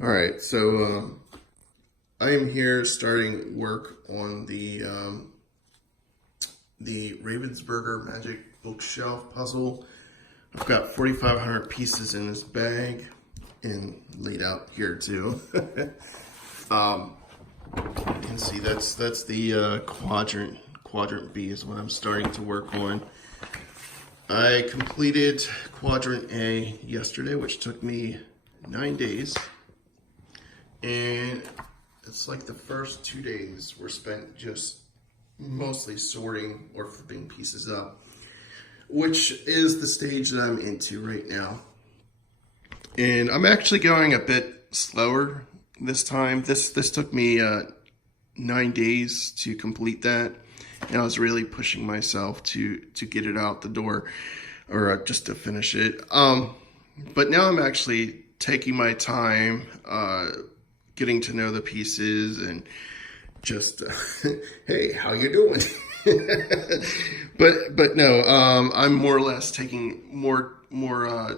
All right, so I am here starting work on the Ravensburger Magic Bookshelf puzzle. I've got 4,500 pieces in this bag and laid out here too. You can see that's the quadrant B is what I'm starting to work on. I completed quadrant A yesterday, which took me 9 days. And it's like the first 2 days were spent just mostly sorting or flipping pieces up, which is the stage that I'm into right now. And I'm actually going a bit slower this time. This took me 9 days to complete that, and I was really pushing myself to get it out the door, or just to finish it. But now I'm actually taking my time, getting to know the pieces and just hey, how you doing? but no, I'm more or less taking more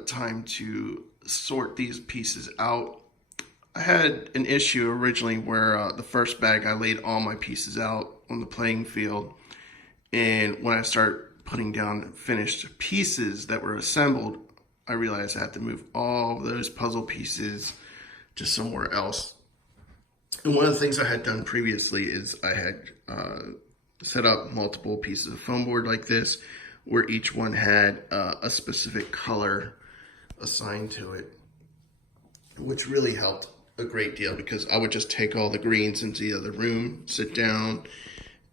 time to sort these pieces out. I had an issue originally where the first bag I laid all my pieces out on the playing field, and when I start putting down finished pieces that were assembled, I realized I had to move all those puzzle pieces to somewhere else. And one of the things I had done previously is I had set up multiple pieces of foam board like this, where each one had a specific color assigned to it, which really helped a great deal because I would just take all the greens into the other room, sit down,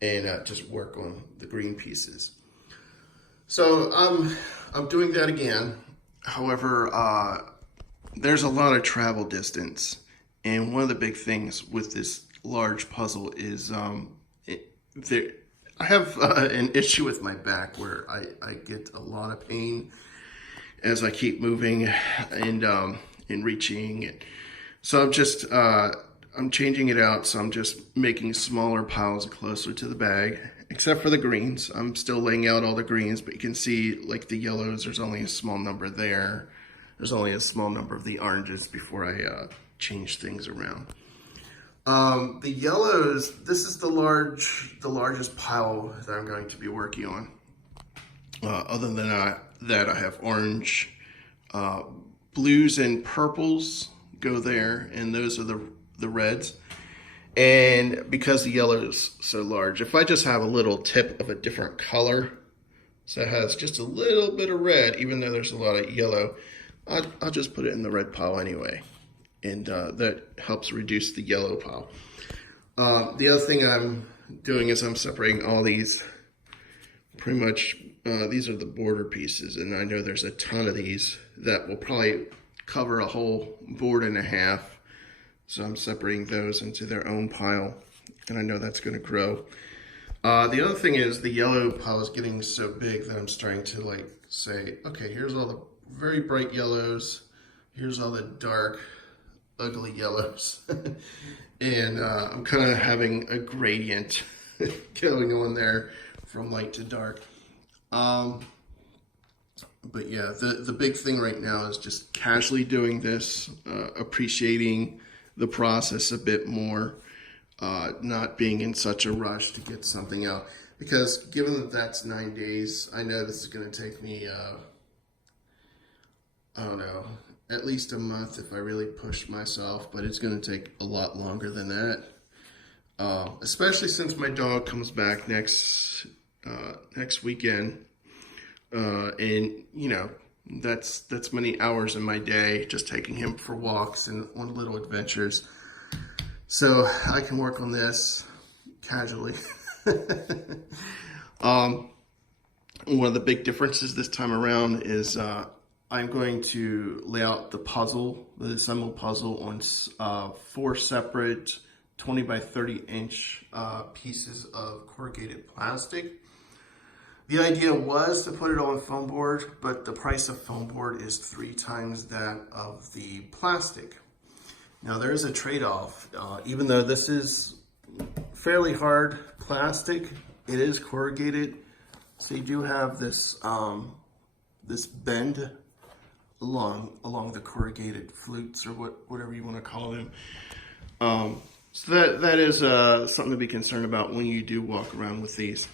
and just work on the green pieces. So I'm doing that again. However, there's a lot of travel distance. And one of the big things with this large puzzle is I have an issue with my back where I get a lot of pain as I keep moving and reaching. So I'm changing it out. So I'm just making smaller piles closer to the bag, except for the greens. I'm still laying out all the greens, but you can see like the yellows, there's only a small number there. There's only a small number of the oranges before I change things around. The yellows, this is the largest pile that I'm going to be working on. Other than that, I have orange, blues and purples go there, and those are the reds. And because the yellow is so large, if I just have a little tip of a different color, so it has just a little bit of red, even though there's a lot of yellow, I'll just put it in the red pile anyway. And that helps reduce the yellow pile. The other thing I'm doing is I'm separating all these, pretty much, these are the border pieces, and I know there's a ton of these that will probably cover a whole board and a half. So I'm separating those into their own pile, and I know that's going to grow. The other thing is the yellow pile is getting so big that I'm starting to like say, okay, here's all the very bright yellows, here's all the dark, ugly yellows. And I'm kind of having a gradient going on there from light to dark. But yeah, the big thing right now is just casually doing this, appreciating the process a bit more, not being in such a rush to get something out. Because given that that's 9 days, I know this is going to take me, I don't know, at least a month if I really push myself, but it's going to take a lot longer than that. Especially since my dog comes back next weekend, and you know that's many hours in my day just taking him for walks and on little adventures. So I can work on this casually. One of the big differences this time around is I'm going to lay out the puzzle, the assembled puzzle, on 4 separate 20 by 30 inch pieces of corrugated plastic. The idea was to put it on foam board, but the price of foam board is 3 times that of the plastic. Now there is a trade-off. Even though this is fairly hard plastic, it is corrugated, so you do have this this bend along the corrugated flutes, or whatever you want to call them. So that is something to be concerned about when you do walk around with these.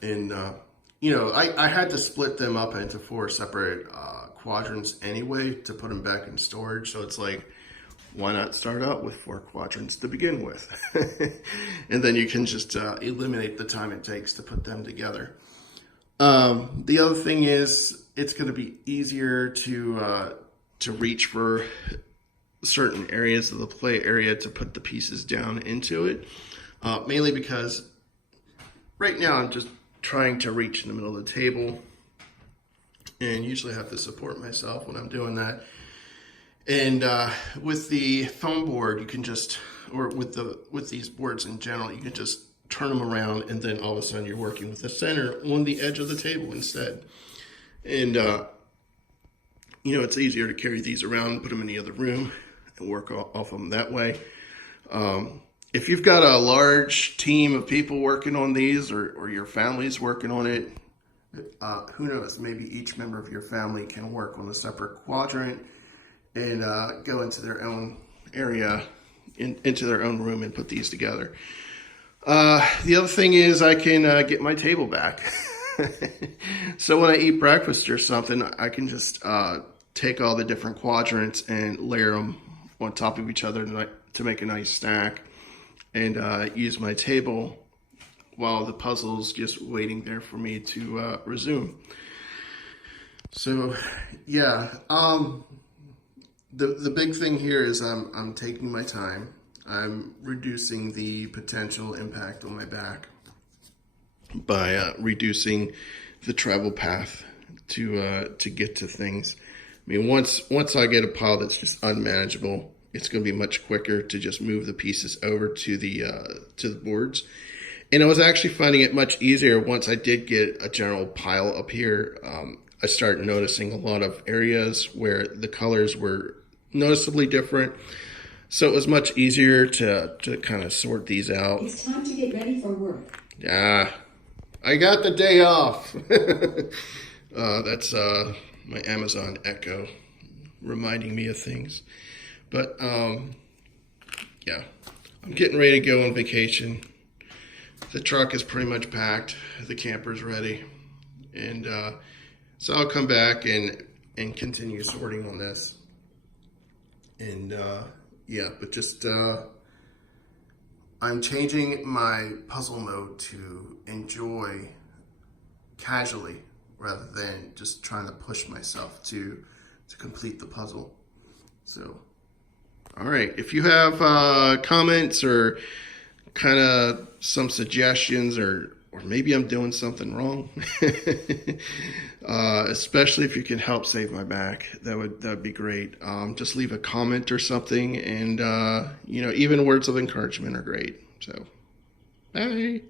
And I had to split them up into 4 separate quadrants anyway to put them back in storage. So it's like, why not start out with 4 quadrants to begin with? And then you can just eliminate the time it takes to put them together. The other thing is, it's going to be easier to reach for certain areas of the play area to put the pieces down into it. Mainly because right now I'm just trying to reach in the middle of the table, and usually I have to support myself when I'm doing that. And with the foam board, you can just, or with these boards in general, you can just turn them around, and then all of a sudden you're working with the center on the edge of the table instead. And it's easier to carry these around, put them in the other room, and work off them that way. If you've got a large team of people working on these, or your family's working on it, who knows, maybe each member of your family can work on a separate quadrant and go into their own area, into their own room, and put these together. The other thing is, I can get my table back. So when I eat breakfast or something, I can just take all the different quadrants and layer them on top of each other to make a nice stack, and use my table while the puzzle's just waiting there for me to resume. So yeah, the big thing here is I'm taking my time. I'm reducing the potential impact on my back by reducing the travel path to get to things. I mean, once I get a pile that's just unmanageable, it's going to be much quicker to just move the pieces over to the boards. And I was actually finding it much easier once I did get a general pile up here. I started noticing a lot of areas where the colors were noticeably different. So it was much easier to kind of sort these out. It's time to get ready for work. Yeah, I got the day off. That's my Amazon Echo reminding me of things. But yeah, I'm getting ready to go on vacation. The truck is pretty much packed. The camper's ready. And so I'll come back and continue sorting on this. And yeah, but just I'm changing my puzzle mode to enjoy casually rather than just trying to push myself to complete the puzzle. So, all right, if you have comments or kind of some suggestions, or maybe I'm doing something wrong, especially if you can help save my back, that'd be great. Just leave a comment or something, and even words of encouragement are great. So, bye.